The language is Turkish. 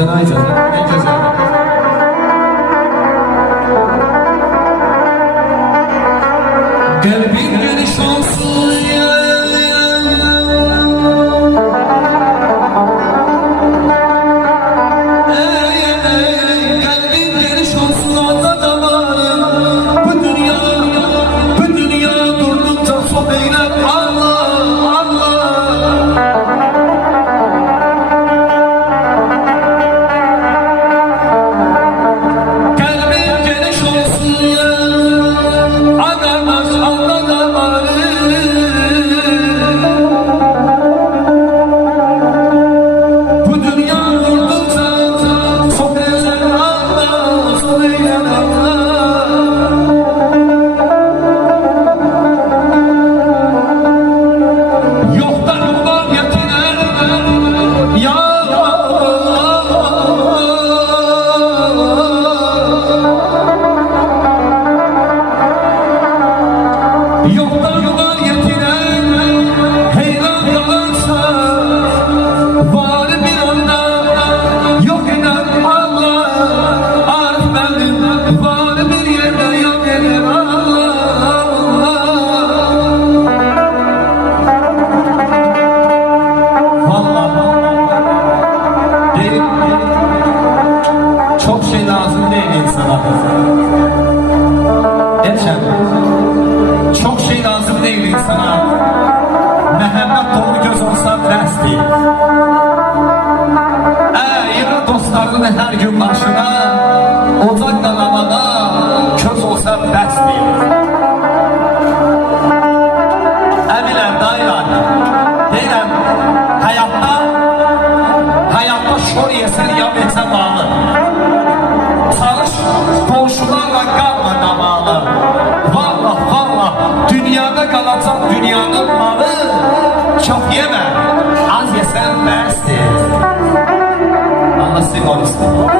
Sənə icazə, nə gözəl. Qəlbin geniş olsun ya. Qəlbin geniş olsun anda da varım. Bu dünya durdukça sob eylər Allah, Allah. Qəlbin geniş olsun ya. Yoktan var yetiren heyran yalansa var bir anda yok eden Allah. Arif benim var bir yerde yok eden Allah. Vallahi çok şey lazım değil insana. Çok şey lazım değil insana. Məhəmməd dolu göz olsa bəs deyil. Yığır dostlarını hər gün başına, ocaq qalamada köz olsa bəs deyil. Əminəm, dayılar, deyirəm, həyatda şor yesən, ya etsən bağlı. Çalış, qonşularla qalma damalı. Dünyada kalacak dünyanın malı. Çok yeme, az yesen bəsdir. Allah sizi korusun.